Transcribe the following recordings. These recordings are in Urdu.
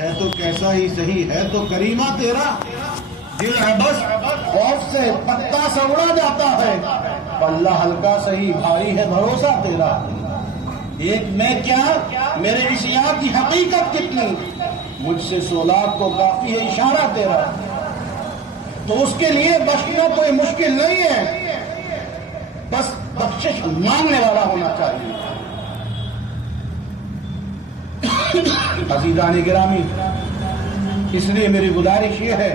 ہے تو کیسا ہی صحیح ہے تو کریمہ تیرا، دل عبس خوف سے پتا سوڑا جاتا ہے، پلہ ہلکا صحیح بھاری ہے بھروسہ تیرا۔ ایک میں کیا میرے اشیاء کی حقیقت کتنی، مجھ سے 100 لاکھ کو کافی ہے اشارہ تیرا، تو اس کے لیے بخشنا کوئی مشکل نہیں ہے، بس بخشش مانگنے والا ہونا چاہیے۔ عزیزان گرامی، اس لیے میری گزارش یہ ہے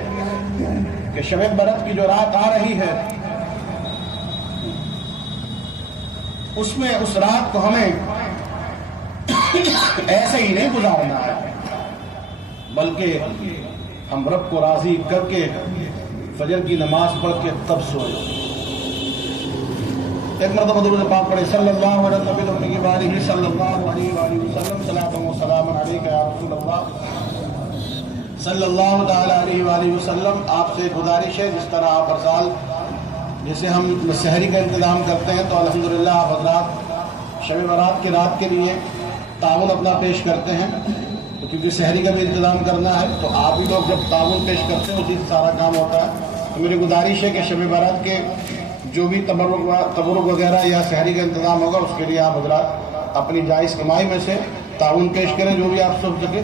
کہ شب برات کی جو رات آ رہی ہے، اس میں اس رات کو ہمیں ایسے ہی نہیں گزارنا ہے، بلکہ ہم رب کو راضی کر کے فجر کی نماز پڑھ کے تب سوئے۔ ایک مرتبہ درود پاک پڑھے، صلی اللہ علیہ وسلم صلی اللہ علیہ وآلہ وسلم، صلاۃ و سلام علیک یا رسول اللہ صلی اللہ تعالی علیہ وآلہ وسلم۔ آپ سے گزارش ہے، جس طرح آپ ہر سال جیسے ہم سحری کا انتظام کرتے ہیں، تو الحمدللہ آپ حضرات شب برات کی رات کے لیے تعاون اپنا پیش کرتے ہیں، تو کیونکہ سحری کا بھی انتظام کرنا ہے، تو آپ ہی لوگ جب تعاون پیش کرتے ہیں اسی سے سارا کام ہوتا ہے۔ تو میری گزارش ہے کہ شب برات کے جو بھی تبرک وغیرہ یا سحری کا انتظام ہوگا، اس کے لیے آپ حضرات اپنی جائز کمائی میں سے تعاون پیش کریں، جو بھی آپ سوچ سکے۔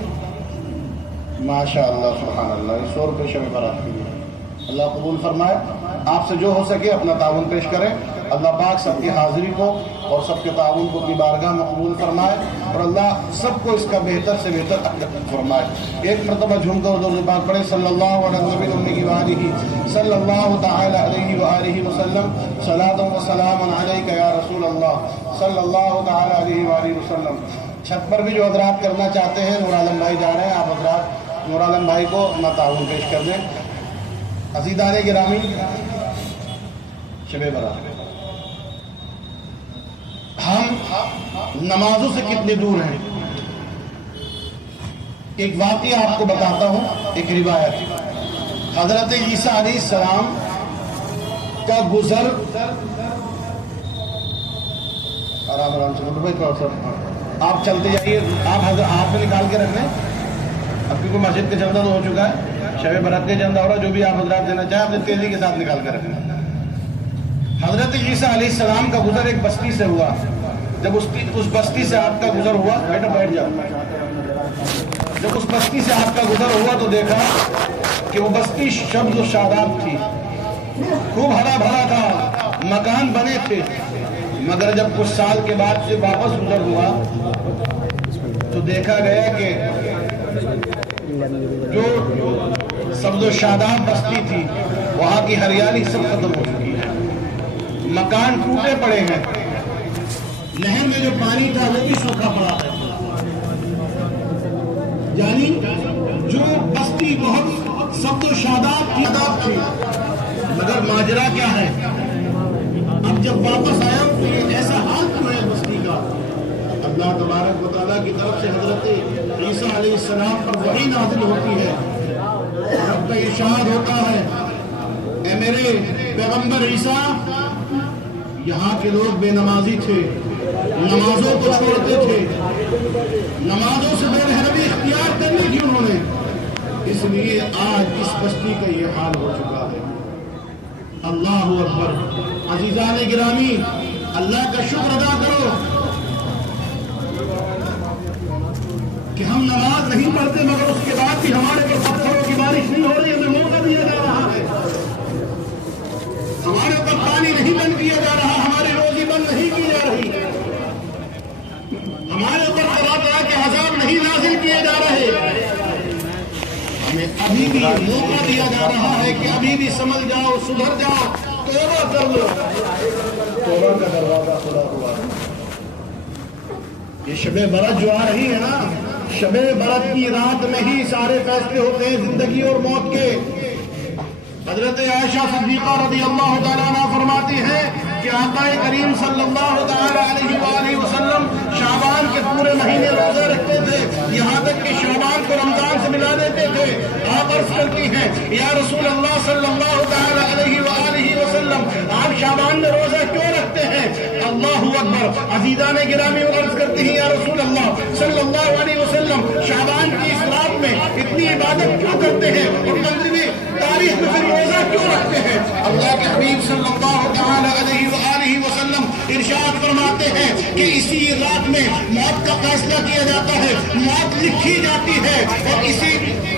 ماشاء اللہ، سبحان اللہ، 100 روپے شب برات کے لیے اللہ قبول فرمائے۔ آپ سے جو ہو سکے اپنا تعاون پیش کریں، اللہ پاک سب کی حاضری کو اور سب کے تعاون کو اپنی بارگاہ میں قبول فرمائے، اور اللہ سب کو اس کا بہتر سے بہتر اجر فرمائے۔ ایک مرتبہ جھوم کر درود پاک پڑھیں، صلی اللہ علیہ وسلم صلی اللہ تعالی علیہ وآلہ وسلم، صلاۃ و سلام علیک یا رسول اللہ صلی اللہ تعالی علیہ وآلہ وسلم۔ چھت پر بھی جو حضرات کرنا چاہتے ہیں، نور عالم بھائی جا رہے ہیں، آپ حضرات نور عالم بھائی کو اپنا تعاون پیش کر دیں۔ عزیزان گرامی، شب برات ہم نمازوں سے کتنے دور ہیں؟ ایک واقعہ آپ کو بتاتا ہوں، ایک روایت۔ حضرت عیسیٰ علیہ السلام کا گزر، آرام آرام سے آپ چلتے جائیے، آپ ہاتھ میں نکال کے رکھ لیں، اب کیونکہ مسجد کا چندہ تو ہو چکا ہے، شب برات کا چندہ ہو رہا ہے، جو بھی آپ حضرات دینا چاہیں اپنے تیزی کے ساتھ نکال کے رکھنا۔ حضرت عیسیٰ علیہ السلام کا گزر ایک بستی سے ہوا۔ جب اس بستی سے آپ کا گزر ہوا، بیٹھ جاؤ، جب اس بستی سے آپ کا گزر ہوا تو دیکھا کہ وہ بستی سبز و شاداب تھی، خوب ہرا بھرا تھا، مکان بنے تھے، مگر جب کچھ سال کے بعد سے واپس گزر ہوا تو دیکھا گیا کہ جو سبز و شاداب بستی تھی، وہاں کی ہریالی سب ختم ہو چکی ہے، مکان ٹوٹے پڑے ہیں، نہر میں جو پانی تھا وہ بھی سوکھا پڑا ہے، یعنی جو بستی بہت سبز و شاداب تھی، مگر ماجرا کیا ہے؟ اب جب واپس آیا تو یہ ایسا حال کیوں ہے بستی کا؟ اللہ تبارک و تعالیٰ کی طرف سے حضرت عیسیٰ علیہ السلام پر وحی نازل ہوتی ہے، رب کا ارشاد ہوتا ہے، اے میرے پیغمبر عیسیٰ، یہاں کے لوگ بے نمازی تھے، نمازوں کو چھوڑتے تھے، نمازوں سے بے محرمی اختیار کرنی تھی انہوں نے، اس لیے آج اس بستی کا یہ حال ہو چکا ہے۔ اللہ اکبر۔ عزیزان گرامی، اللہ کا شکر ادا کرو کہ ہم نماز نہیں پڑھتے، مگر اس کے بعد بھی ہمارے پر پتھروں کی بارش نہیں ہو رہی، ہمیں موقع دیا جا رہا ہے، ہمارے اوپر پانی نہیں بند کیا جا رہا، ہماری روزی بند نہیں کی جا رہی، ہمارے اوپر طرح کے عذاب نہیں نازل کیے جا رہے، ہمیں ابھی بھی موقع دیا جا رہا ہے کہ ابھی بھی سمجھ جاؤ، سدھر جاؤ، توبہ کر لو، توبہ کا دروازہ کھلا ہوا ہے۔ یہ شب برات جو آ رہی ہے نا، شب برات کی رات میں ہی سارے فیصلے ہوتے ہیں زندگی اور موت کے۔ حضرت عائشہ صدیقہ رضی اللہ تعالیٰ عنہ فرماتی ہیں کہ آقا کریم صلی اللہ تعالیٰ علیہ وآلہ وسلم شعبان کے پورے مہینے روزے رکھتے تھے، یہاں تک کہ شعبان کو رمضان سے ملا دیتے تھے۔ آپ عرض کرتی ہیں، یا رسول اللہ صلی اللہ تعالیٰ علیہ وآلہ وسلم، آپ شعبان میں روزہ کیوں رکھتے ہیں؟ اللہ اکبر۔ اکبر عزیزان گرامی عرض کرتے ہیں یا رسول اللہ صلی اللہ علیہ وسلم شعبان کی اس رات میں اتنی عبادت کیوں کرتے ہیں اور 15ویں تاریخ میں پھر روزہ کیوں رکھتے ہیں؟ اللہ کے حبیب صلی اللہ تعالی علیہ وآلہ وسلم ارشاد فرماتے ہیں کہ اسی رات میں موت کا فیصلہ کیا جاتا ہے، موت لکھی جاتی ہے اور اسی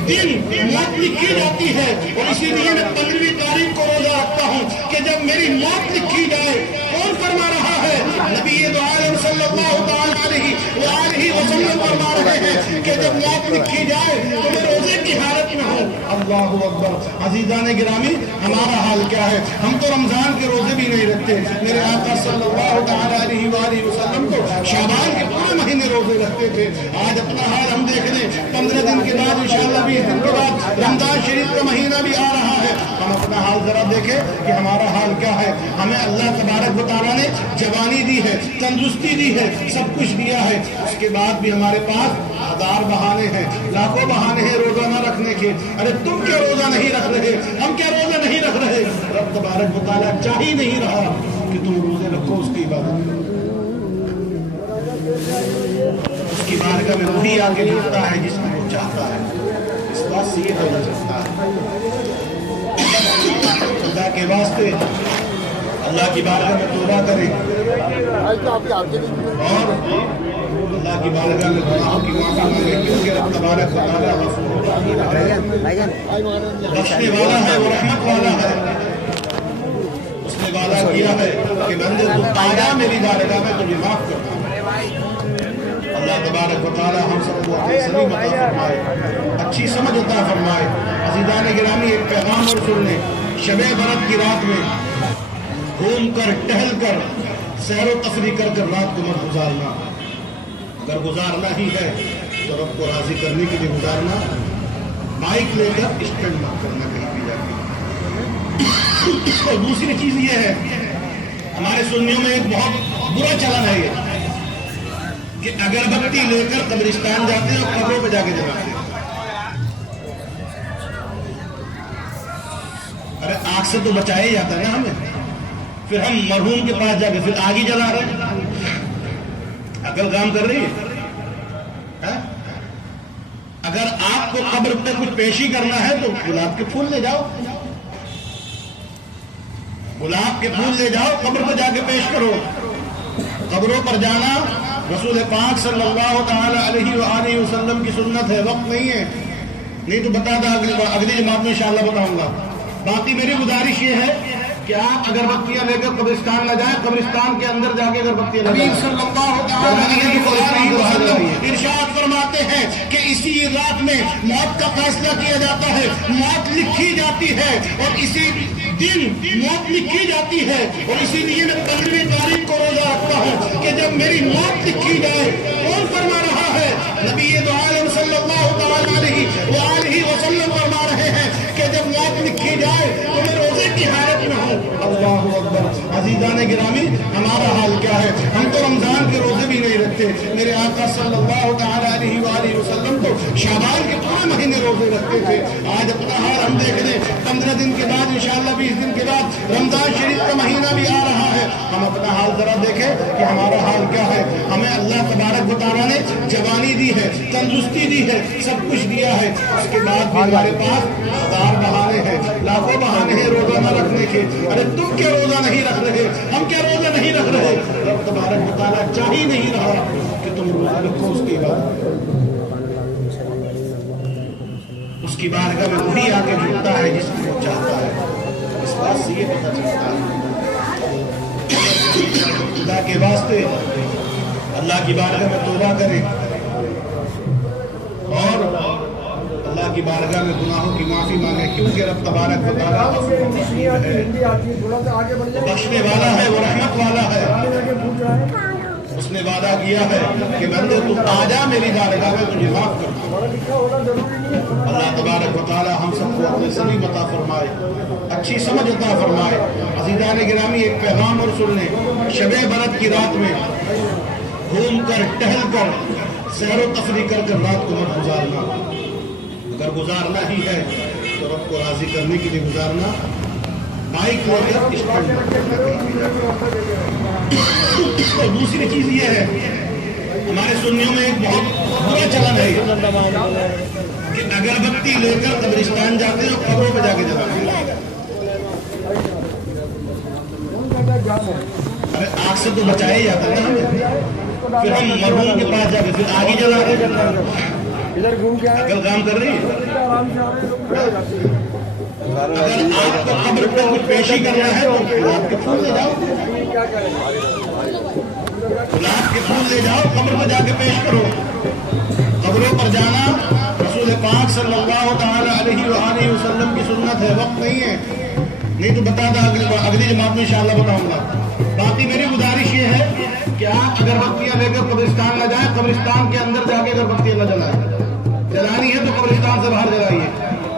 دن موت لکھی جاتی ہے، اور اسی لیے میں 15ویں تاریخ کو روزہ رکھتا ہوں کہ جب میری موت لکھی جائے. کون فرما رہا ہے؟ نبی دو عالم صلی اللہ تعالی علیہ وآلہ وسلم فرما رہے ہیں کہ جب موت لکھی جائے تو میں روزے کی حالت میں ہوں. اللہ اکبر. عزیزان گرامی ہمارا حال کیا ہے؟ ہم تو رمضان کے روزے بھی نہیں رکھتے. میرے آقا صلی اللہ تعالی علیہ وآلہ وسلم تو شعبان کے پورے مہینے روزے رکھتے تھے. آج اپنا حال ہم دیکھ لیں. 15 دن کے بعد انشاءاللہ 20 دن کے بعد رمضان شریف کا مہینہ بھی آ رہا ہے. ہم اپنا حال ذرا دیکھیں کہ ہمارا حال کیا ہے. ہمیں اللہ تبارک و تعالیٰ نے جوانی دی ہے، تندرستی دی ہے، سب کچھ دیا ہے. اس کے بعد بھی ہمارے پاس ہزار بہانے ہیں، لاکھوں بہانے ہیں روزہ نہ رکھنے کے. ارے تم کیا روزہ نہیں رکھ رہے؟ ہم کیا روزہ نہیں رکھ رہے؟ رب تبارک و تعالیٰ چاہ ہی نہیں رہا کہ تم روزے رکھو. اس کی عبادت اس کی بارگاہ میں وہی آگے جھکتا ہے جس کو وہ چاہتا ہے. اس بات سے یہ پتا چلتا ہے خدا کے واسطے اللہ کی بارگاہ میں توبہ کریں اور اللہ کی بارگاہ میں گناہوں کی معافی مانگیں، کیونکہ رب تبارک و تعالیٰ غفور بخشنے والا ہے اور رحمت والا ہے. اس نے وعدہ کیا ہے کہ بندے تو آجا میری بارگاہ میں تجھے معاف کرتا ہوں. اللہ تبارک و تعالیٰ ہم سب کو اپنی سلیم عطا فرمائے، اچھی سمجھ عطا فرمائے. عزیزان گرامی ایک پیغام اور سن لیں. شب برات کی رات میں گھوم کر ٹہل کر سیر و تفریح کر کر رات کو مت گزارنا. اگر گزارنا ہی ہے تو رب کو راضی کرنے کے لیے گزارنا. بائک لے کر اسٹنٹ مت کرنا کہیں بھی جا کے. اور دوسری چیز یہ ہے ہمارے سنیوں میں ایک بہت برا چلن ہے یہ کہ اگربتی لے کر قبرستان جاتے ہیں اور قبروں پہ جا کے جلاتے ہیں. ارے آگ سے تو بچایا ہی جاتا ہے نا ہمیں، پھر ہم مرحوم کے پاس جا کے پھر آگ ہی جلا رہے ہیں. عقل کام کر رہی ہے؟ اگر آپ کو قبر پہ کچھ پیشی کرنا ہے تو گلاب کے پھول لے جاؤ، گلاب کے پھول لے جاؤ، قبر پہ جا کے پیش کرو. قبروں پر جانا رسول پاک صلی اللہ تعالی علیہ وآلہ وسلم کی سنت ہے. وقت نہیں ہے، نہیں تو بتا دا اگلی جماعت میں انشاءاللہ بتاؤں گا. باقی میری گزارش یہ ہے کہ آپ اگربتیاں لے کر قبرستان نہ جائیں، قبرستان کے اندر جا کے اگربتیاں لگائیں. نبی صلی اللہ علیہ وسلم ارشاد فرماتے ہیں کہ اسی رات میں موت کا فیصلہ کیا جاتا ہے، موت لکھی جاتی ہے اور اسی دن موت لکھی جاتی ہے. اور اسی لیے میں 15ویں تاریخ کو روزہ رکھتا ہوں کہ جب میری موت لکھی جائے. کون فرما رہا ہے؟ نبی دو عالم صلی اللہ تعالی علیہ وآلہ وسلم فرما رہے ہیں کہ جب موت لکھی جائے تو میں روزے کی حالت میں ہوں. اللہ اکبر. عزیزان گرامی ہمارا حال کیا ہے؟ ہم تو رمضان کے روزے بھی نہیں رکھتے. میرے آقا صلی اللہ تعالی علیہ وآلہ وسلم تو شعبان کے پورے مہینے روزے رکھتے تھے. آج اپنا حال ہم دیکھ لیں. 15 دن کے بعد انشاءاللہ 20 دن کے بعد رمضان شریف کا مہینہ بھی آ رہا ہے. ہم اپنا حال ذرا دیکھیں کہ ہمارا حال کیا ہے. ہمیں اللہ تبارک و تعالیٰ نے جوانی دی ہے، تندرستی دی ہے، سب کچھ دیا ہے. اس کے بعد بھی ہمارے پاس ہزار بہانے ہیں، لاکھوں بہانے ہیں روزہ نہ رکھنے کے. ارے تم کیا روزہ نہیں رکھ رہے؟ ہم کیا روزہ نہیں رکھ رہے؟ رب تبارک و تعالیٰ چاہ ہی نہیں رہا کہ تم روزہ رکھو. اس کی بات اس کی بارگاہ میں وہی آگے جھکتا ہے جس کو وہ چاہتا ہے. اس بات سے یہ پتا چلتا ہے خدا کے واسطے اللہ کی بارگاہ میں توبہ کریں اور اللہ کی بارگاہ میں گناہوں کی معافی مانگیں، کیونکہ رب تبارک و تعالیٰ بخشنے والا ہے وہ رحمت والا ہے. اس نے وعدہ کیا ہے کہ بندے تو آجا میری بارگاہ میں تجھے معاف کرتا ہوں. اللہ تبارک و تعالیٰ ہم سب کو اپنے سلیم عطا فرمائے، اچھی سمجھ عطا فرمائے. عزیزان گرامی ایک پیغام اور سن لیں. شب برات کی رات میں گھوم کر ٹہل کر سیر و تفریح کر کر رات کو مت گزارنا. اگر گزارنا ہی ہے تو رب کو راضی کرنے کے لیے گزارنا. بائک لے کر اسپیڈ میں۔ دوسری چیز یہ ہے، ہمارے سنیوں میں ایک بہت برا چلن ہے کہ اگربتی لے کر قبرستان جاتے ہیں اور قبروں پہ جا کے جلاتے ہیں۔ ارے آگ سے تو بچایا ہی جاتا ہے نا، پھر ہم مرحوم کے پاس جا کے پھر آگے جلا رہے ہیں۔ ادھر گھوم کے عقل کام کر رہی ہے۔ اگر آپ کو قبر پہ کچھ پیشی کرنا ہے تو گلاب کے پھول لے جاؤ، گلاب کے پھول لے جاؤ، قبر پہ جا کے پیش کرو۔ قبروں پر جانا رسول پاک صلی اللہ تعالی علیہ وآلہ وسلم کی سنت ہے، وقت نہیں ہے، نہیں تو بتا دا اگلی جماعت میں انشاءاللہ بتاؤں گا۔ باقی میری گزارش یہ ہے کہ آپ اگربتیاں لے کر قبرستان نہ جائیں، قبرستان کے اندر جا کے اگربتیاں نہ جلائیں۔ جلانی ہے تو قبرستان سے باہر جلائیے۔